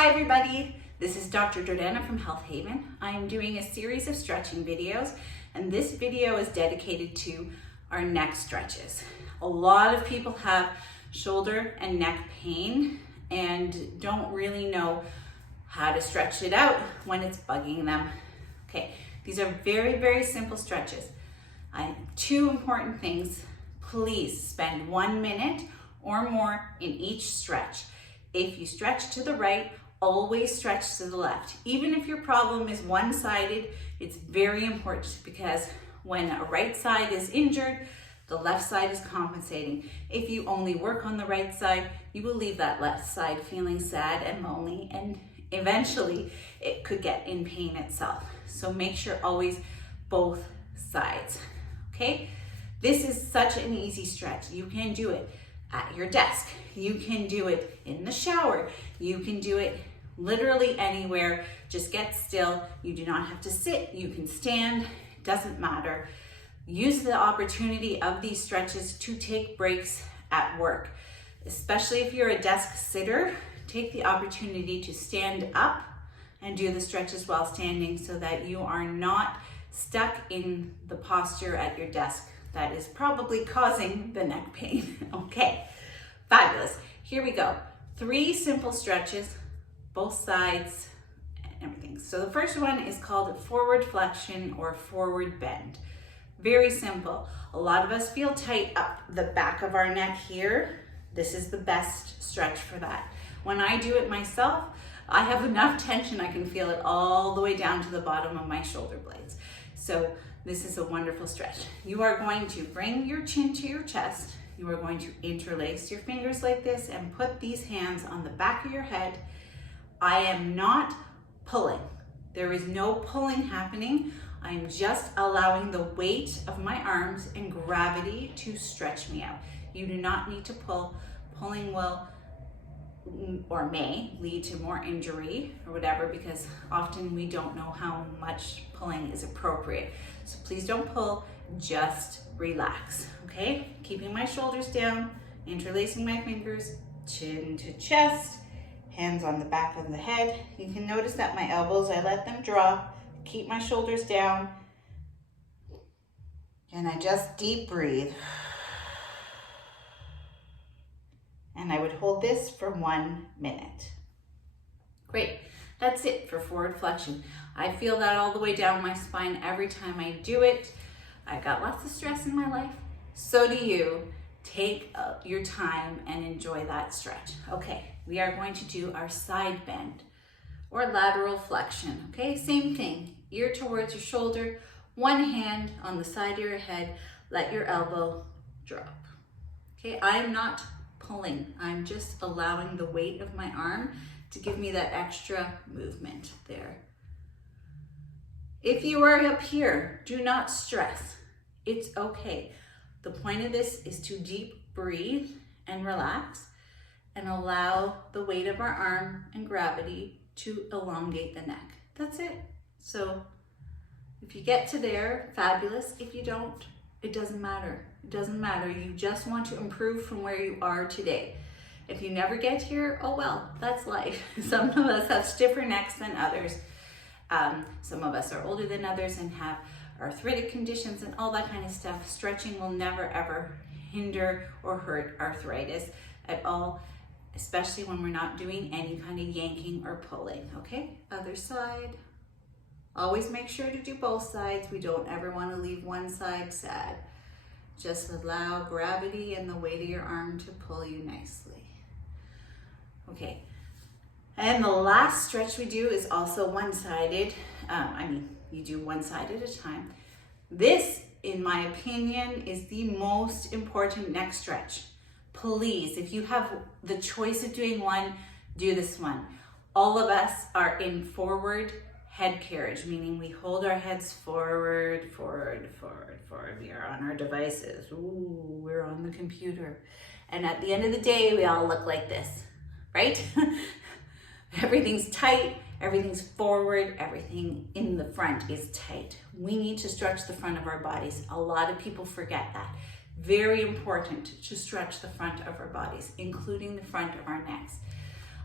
Hi everybody, this is Dr. Jordanna from Health Haven. I am doing a series of stretching videos, and this video is dedicated to our neck stretches. A lot of people have shoulder and neck pain and don't really know how to stretch it out when it's bugging them. Okay, these are very, very simple stretches. Two important things. Please spend 1 minute or more in each stretch. If you stretch to the right, always stretch to the left. Even if your problem is one-sided, it's very important because when a right side is injured, the left side is compensating. If you only work on the right side, you will leave that left side feeling sad and lonely, and eventually it could get in pain itself. So make sure always both sides, okay? This is such an easy stretch. You can do it at your desk. You can do it in the shower. You can do it literally anywhere. Just get still. You do not have to sit. You can stand. It doesn't matter. Use the opportunity of these stretches to take breaks at work. Especially if you're a desk sitter, take the opportunity to stand up and do the stretches while standing so that you are not stuck in the posture at your desk that is probably causing the neck pain. Okay, fabulous. Here we go. 3 simple stretches, both sides and everything. So the first one is called forward flexion or forward bend. Very simple. A lot of us feel tight up the back of our neck here. This is the best stretch for that. When I do it myself, I have enough tension I can feel it all the way down to the bottom of my shoulder blades. So this is a wonderful stretch. You are going to bring your chin to your chest. You are going to interlace your fingers like this and put these hands on the back of your head. I am not pulling. There is no pulling happening. I am just allowing the weight of my arms and gravity to stretch me out. You do not need to pull. Pulling will or may lead to more injury or whatever, because often we don't know how much pulling is appropriate. So please don't pull, just relax, okay? Keeping my shoulders down, interlacing my fingers, chin to chest, hands on the back of the head. You can notice that my elbows, I let them drop, keep my shoulders down, and I just deep breathe. And I would hold this for 1 minute. Great, that's it for forward flexion. I feel that all the way down my spine every time I do it. I got lots of stress in my life. So do you. Take your time and enjoy that stretch. Okay, we are going to do our side bend or lateral flexion. Okay, same thing. Ear towards your shoulder, one hand on the side of your head, let your elbow drop. Okay, I'm not pulling. I'm just allowing the weight of my arm to give me that extra movement there. If you are up here, do not stress. It's okay. The point of this is to deep breathe and relax and allow the weight of our arm and gravity to elongate the neck. That's it. So if you get to there, fabulous. If you don't, it doesn't matter. It doesn't matter. You just want to improve from where you are today. If you never get here, oh well, that's life. Some of us have stiffer necks than others. Some of us are older than others and have arthritic conditions and all that kind of stuff. Stretching will never ever hinder or hurt arthritis at all, especially when we're not doing any kind of yanking or pulling, okay? Other side. Always make sure to do both sides. We don't ever want to leave one side sad. Just allow gravity and the weight of your arm to pull you nicely. Okay, and the last stretch we do is also one-sided. You do one side at a time. This, in my opinion, is the most important neck stretch. Please, if you have the choice of doing one, do this one. All of us are in forward head carriage, meaning we hold our heads forward, forward, forward, forward. We are on our devices. Ooh, we're on the computer. And at the end of the day, we all look like this, right? Everything's tight, everything's forward, everything in the front is tight. We need to stretch the front of our bodies. A lot of people forget that. Very important to stretch the front of our bodies, including the front of our necks.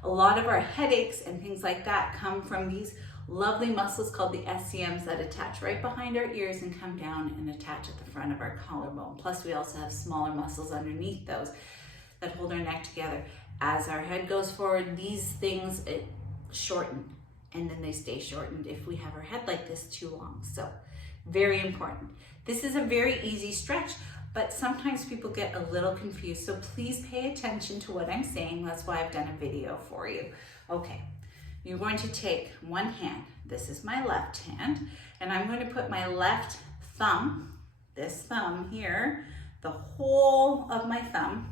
A lot of our headaches and things like that come from these lovely muscles called the SCMs that attach right behind our ears and come down and attach at the front of our collarbone. Plus we also have smaller muscles underneath those that hold our neck together. As our head goes forward, these things shorten, and then they stay shortened if we have our head like this too long. So very important. This is a very easy stretch, but sometimes people get a little confused. So please pay attention to what I'm saying. That's why I've done a video for you. Okay. You're going to take one hand, this is my left hand, and I'm going to put my left thumb, this thumb here, the whole of my thumb,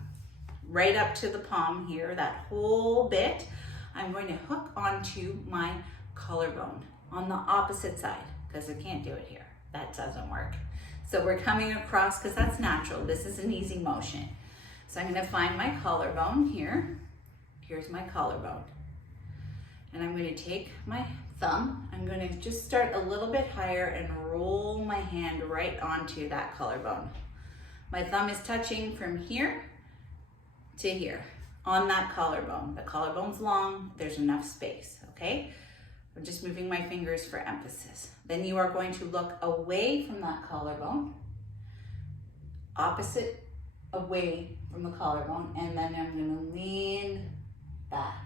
right up to the palm here, that whole bit, I'm going to hook onto my collarbone on the opposite side, because I can't do it here. That doesn't work. So we're coming across, because that's natural. This is an easy motion. So I'm going to find my collarbone here. Here's my collarbone. And I'm going to take my thumb, I'm going to just start a little bit higher and roll my hand right onto that collarbone. My thumb is touching from here to here on that collarbone. The collarbone's long, there's enough space, okay? I'm just moving my fingers for emphasis. Then you are going to look away from that collarbone, opposite away from the collarbone, and then I'm going to lean back.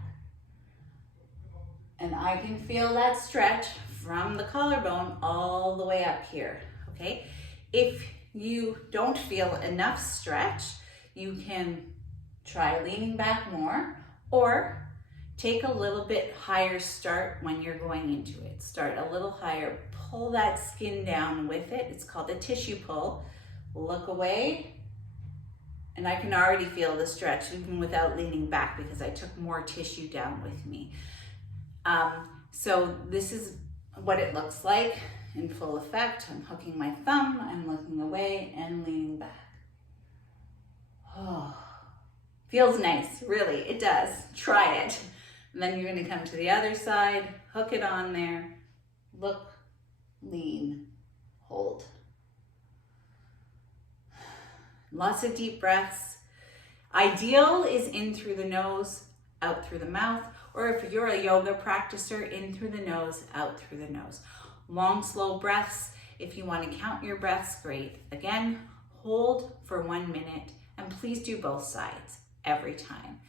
And I can feel that stretch from the collarbone all the way up here, okay? If you don't feel enough stretch, you can try leaning back more, or take a little bit higher start when you're going into it. Start a little higher, pull that skin down with it. It's called a tissue pull. Look away, and I can already feel the stretch even without leaning back because I took more tissue down with me. So this is what it looks like in full effect. I'm hooking my thumb, I'm looking away and leaning back. Oh, feels nice, really, it does. Try it. And then you're going to come to the other side, hook it on there, look, lean, hold. Lots of deep breaths. Ideal is in through the nose, out through the mouth, or if you're a yoga practicer, in through the nose, out through the nose. Long, slow breaths. If you want to count your breaths, great. Again, hold for 1 minute, and please do both sides every time.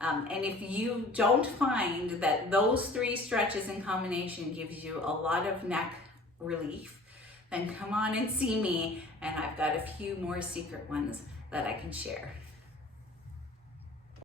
And if you don't find that those 3 stretches in combination gives you a lot of neck relief, then come on and see me, and I've got a few more secret ones that I can share.